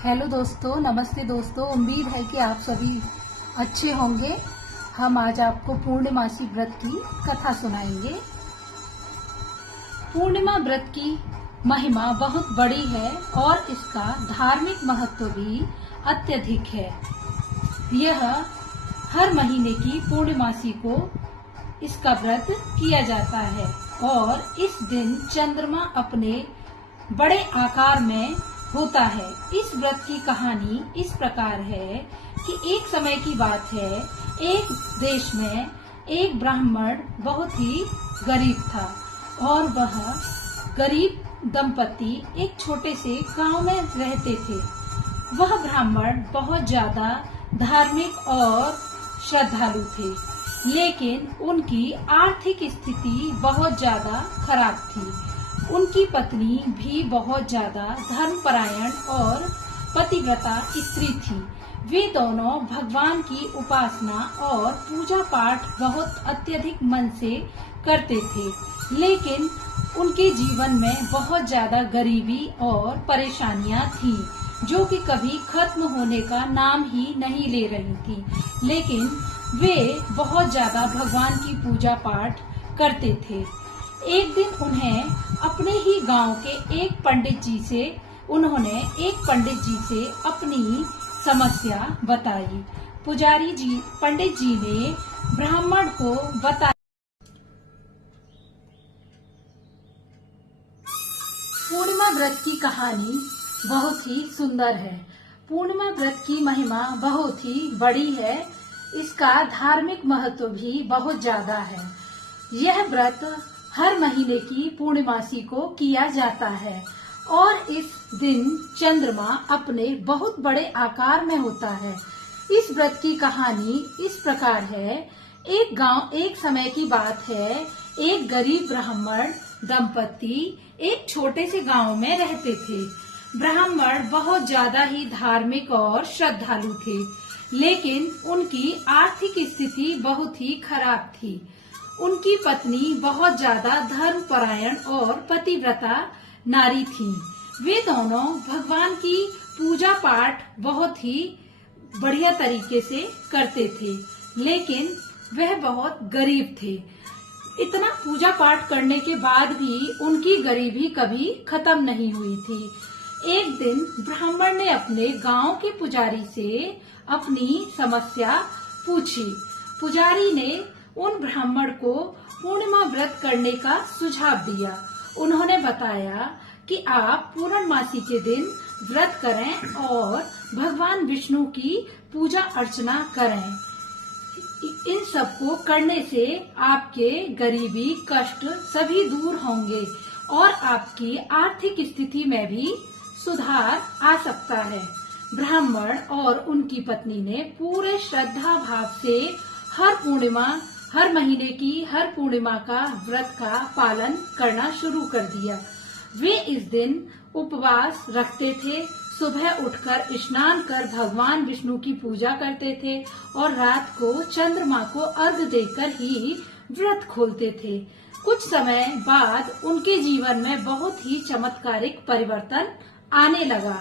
Hello दोस्तों, नमस्ते दोस्तों। उम्मीद है कि आप सभी अच्छे होंगे। हम आज आपको पूर्णिमासी व्रत की कथा सुनाएंगे। पूर्णिमा व्रत की महिमा बहुत बड़ी है और इसका धार्मिक महत्व भी अत्यधिक है। यह हर महीने की पूर्णिमासी को इसका व्रत किया जाता है और इस दिन चंद्रमा अपने बड़े आकार में होता है। इस व्रत की कहानी इस प्रकार है कि एक समय की बात है, एक देश में एक ब्राह्मण बहुत ही गरीब था और वह गरीब दंपति एक छोटे से गांव में रहते थे। वह ब्राह्मण बहुत ज्यादा धार्मिक और श्रद्धालु थे, लेकिन उनकी आर्थिक स्थिति बहुत ज्यादा खराब थी। उनकी पत्नी भी बहुत ज्यादा धर्मपरायण और पतिव्रता स्त्री थी। वे दोनों भगवान की उपासना और पूजा पाठ बहुत अत्यधिक मन से करते थे, लेकिन उनके जीवन में बहुत ज्यादा गरीबी और परेशानियां थीं, जो कि कभी खत्म होने का नाम ही नहीं ले रही थी। लेकिन वे बहुत ज्यादा भगवान की पूजा पाठ करते थे। एक दिन उन्हें अपने ही गांव के एक पंडित जी से अपनी समस्या बताई। पंडित जी ने ब्राह्मण को बताया। पूर्णिमा व्रत की कहानी बहुत ही सुंदर है। पूर्णिमा व्रत की महिमा बहुत ही बड़ी है। इसका धार्मिक महत्व भी बहुत ज्यादा है। यह व्रत हर महीने की पूर्णिमासी को किया जाता है और इस दिन चंद्रमा अपने बहुत बड़े आकार में होता है। इस व्रत की कहानी इस प्रकार है। एक समय की बात है, एक गरीब ब्राह्मण दंपति एक छोटे से गांव में रहते थे। ब्राह्मण बहुत ज्यादा ही धार्मिक और श्रद्धालु थे, लेकिन उनकी आर्थिक स्थिति बहुत ही खराब थी। उनकी पत्नी बहुत ज्यादा धर्मपरायण और पतिव्रता नारी थी। वे दोनों भगवान की पूजा पाठ बहुत ही बढ़िया तरीके से करते थे, लेकिन वह बहुत गरीब थे। इतना पूजा पाठ करने के बाद भी उनकी गरीबी कभी खत्म नहीं हुई थी। एक दिन ब्राह्मण ने अपने गांव के पुजारी से अपनी समस्या पूछी। पुजारी ने उन ब्राह्मण को पूर्णिमा व्रत करने का सुझाव दिया। उन्होंने बताया कि आप पूर्णमासी के दिन व्रत करें और भगवान विष्णु की पूजा अर्चना करें। इन सब को करने से आपके गरीबी कष्ट सभी दूर होंगे और आपकी आर्थिक स्थिति में भी सुधार आ सकता है। ब्राह्मण और उनकी पत्नी ने पूरे श्रद्धा भाव से हर महीने की हर पूर्णिमा का व्रत का पालन करना शुरू कर दिया। वे इस दिन उपवास रखते थे, सुबह उठकर स्नान कर भगवान विष्णु की पूजा करते थे और रात को चंद्रमा को अर्घ्य देकर ही व्रत खोलते थे। कुछ समय बाद उनके जीवन में बहुत ही चमत्कारिक परिवर्तन आने लगा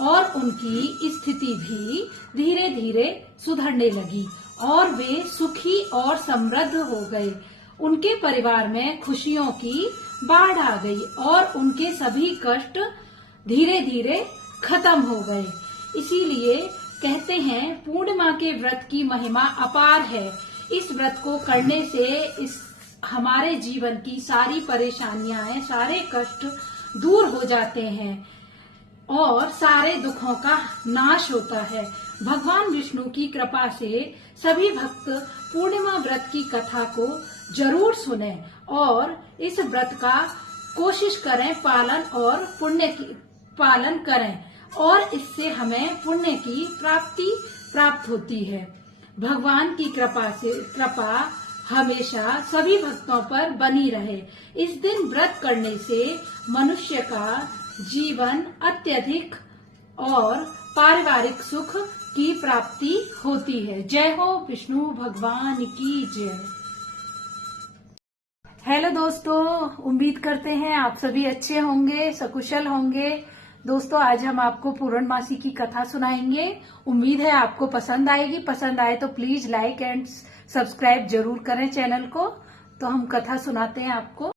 और उनकी स्थिति भी धीरे धीरे सुधरने लगी और वे सुखी और समृद्ध हो गए। उनके परिवार में खुशियों की बाढ़ आ गई और उनके सभी कष्ट धीरे धीरे खत्म हो गए। इसीलिए कहते हैं पूर्णिमा के व्रत की महिमा अपार है। इस व्रत को करने से हमारे जीवन की सारी परेशानियां, सारे कष्ट दूर हो जाते हैं और सारे दुखों का नाश होता है। भगवान विष्णु की कृपा से सभी भक्त पूर्णिमा व्रत की कथा को जरूर सुनें और इस व्रत का कोशिश करें पालन और पुण्य की पालन करें और इससे हमें पुण्य की प्राप्त होती है। भगवान की कृपा हमेशा सभी भक्तों पर बनी रहे। इस दिन व्रत करने से मनुष्य का जीवन अत्यधिक और पारिवारिक सुख की प्राप्ति होती है। जय हो विष्णु भगवान की जय। हेलो दोस्तों, उम्मीद करते हैं आप सभी अच्छे होंगे, सकुशल होंगे। दोस्तों आज हम आपको पूर्णमासी की कथा सुनाएंगे। उम्मीद है आपको पसंद आएगी। पसंद आए तो प्लीज लाइक एंड सब्सक्राइब जरूर करें चैनल को। तो हम कथा सुनाते हैं आपको।